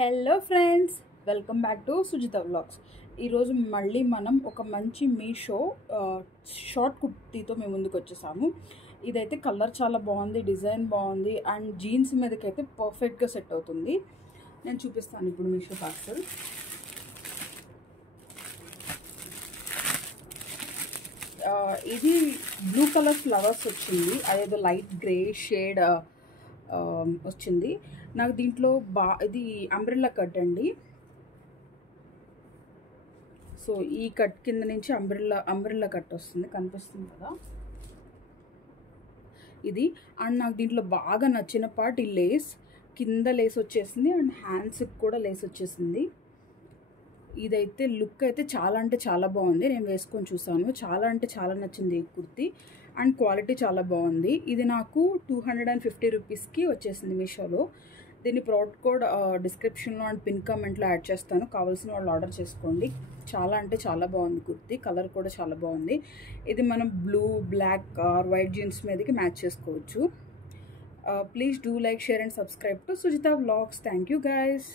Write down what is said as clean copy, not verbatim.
Hello friends, welcome back to Sujitha vlogs. ఈరోజు మళ్ళీ మనం ఒక మంచి మీషో షార్ట్ కుర్తీతో మేము ముందుకు వచ్చేసాము. ఇదైతే కలర్ చాలా బాగుంది, డిజైన్ బాగుంది అండ్ జీన్స్ మీదకైతే పర్ఫెక్ట్గా సెట్ అవుతుంది. నేను చూపిస్తాను ఇప్పుడు మీషో పార్సల్. ఇది బ్లూ కలర్ ఫ్లవర్స్ వచ్చింది, అదేదో లైట్ గ్రే షేడ్ వచ్చింది. నాకు దీంట్లో ఇది అంబ్రెల్లా కట్ అండి. సో ఈ కట్ కింద నుంచి అంబ్రెల్లా కట్ వస్తుంది, కనిపిస్తుంది కదా ఇది. అండ్ నాకు దీంట్లో బాగా నచ్చిన పార్ట్ ఈ లేస్, కింద లేస్ వచ్చేసింది అండ్ హ్యాండ్స్కి కూడా లేస్ వచ్చేసింది. ఇదైతే లుక్ అయితే చాలా అంటే చాలా బాగుంది. నేను వేసుకొని చూసాను, చాలా అంటే చాలా నచ్చింది ఈ కుర్తీ అండ్ క్వాలిటీ చాలా బాగుంది. ఇది నాకు 250 రూపీస్కి వచ్చేసింది మీషోలో. దీని ప్రోడక్ట్ కోడ్ డిస్క్రిప్షన్లో అండ్ పిన్ కామెంట్లో యాడ్ చేస్తాను, కావాల్సిన వాళ్ళు ఆర్డర్ చేసుకోండి. చాలా అంటే చాలా బాగుంది కుర్తీ, కలర్ కూడా చాలా బాగుంది. ఇది మనం blue, black or white jeans మీదకి మ్యాచ్ చేసుకోవచ్చు. Please do like, share and subscribe to Sujitha vlogs. Thank you guys.